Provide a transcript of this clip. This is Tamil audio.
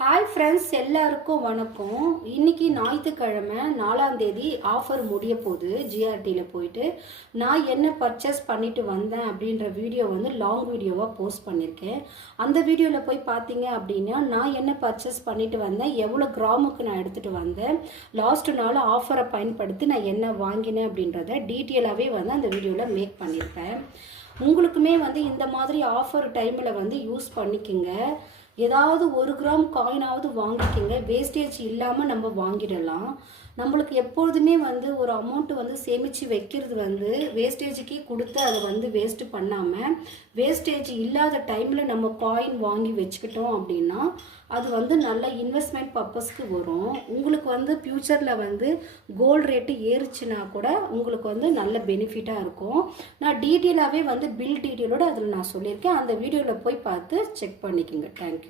ஹாய் ஃப்ரெண்ட்ஸ் எல்லாருக்கும் வணக்கம். இன்னைக்கு ஞாயிற்றுக்கிழமை நாலாம் தேதி ஆஃபர் முடிய போகுது ஜிஆர்டியில் போயிட்டு. நான் என்ன பர்ச்சேஸ் பண்ணிட்டு வந்தேன் அப்படின்ற வீடியோ வந்து லாங் வீடியோவாக போஸ்ட் பண்ணியிருக்கேன் அந்த வீடியோவில் போய் பார்த்தீங்க அப்படின்னா நான் என்ன பர்ச்சேஸ் பண்ணிட்டு வந்தேன் எவ்வளோ கிராமுக்கு நான் எடுத்துகிட்டு வந்தேன் லாஸ்ட் நாள் ஆஃபரை பயன்படுத்தி நான் என்ன வாங்கினேன் அப்படின்றத டீட்டெயிலாகவே வந்து அந்த வீடியோவில் மேக் பண்ணியிருப்பேன் உங்களுக்குமே வந்து இந்த மாதிரி ஆஃபர் டைமில் வந்து யூஸ் பண்ணிக்கோங்க. ஏதாவது ஒரு கிராம் காயினாவது வாங்கிக்கோங்க. வேஸ்டேஜ் இல்லாமல் நம்ம வாங்கிடலாம். நம்மளுக்கு எப்பொழுதுமே வந்து ஒரு அமௌண்ட் வந்து சேமித்து வைக்கிறது வந்து வேஸ்டேஜுக்கே கொடுத்து அதை வந்து வேஸ்ட்டு பண்ணாமல் வேஸ்டேஜ் இல்லாத டைமில் நம்ம காயின் வாங்கி வச்சுக்கிட்டோம் அப்படின்னா அது வந்து நல்ல இன்வெஸ்ட்மெண்ட் பர்பஸ்க்கு வரும். உங்களுக்கு வந்து ஃப்யூச்சரில் வந்து கோல்டு ரேட்டு ஏறுச்சுன்னா கூட உங்களுக்கு வந்து நல்ல பெனிஃபிட்டாக இருக்கும். நான் டீட்டெயிலாகவே வந்து பில் டீட்டெயிலோடு அதில் நான் சொல்லியிருக்கேன். அந்த வீடியோவில் போய் பார்த்து செக் பண்ணிக்கோங்க. தேங்க்யூ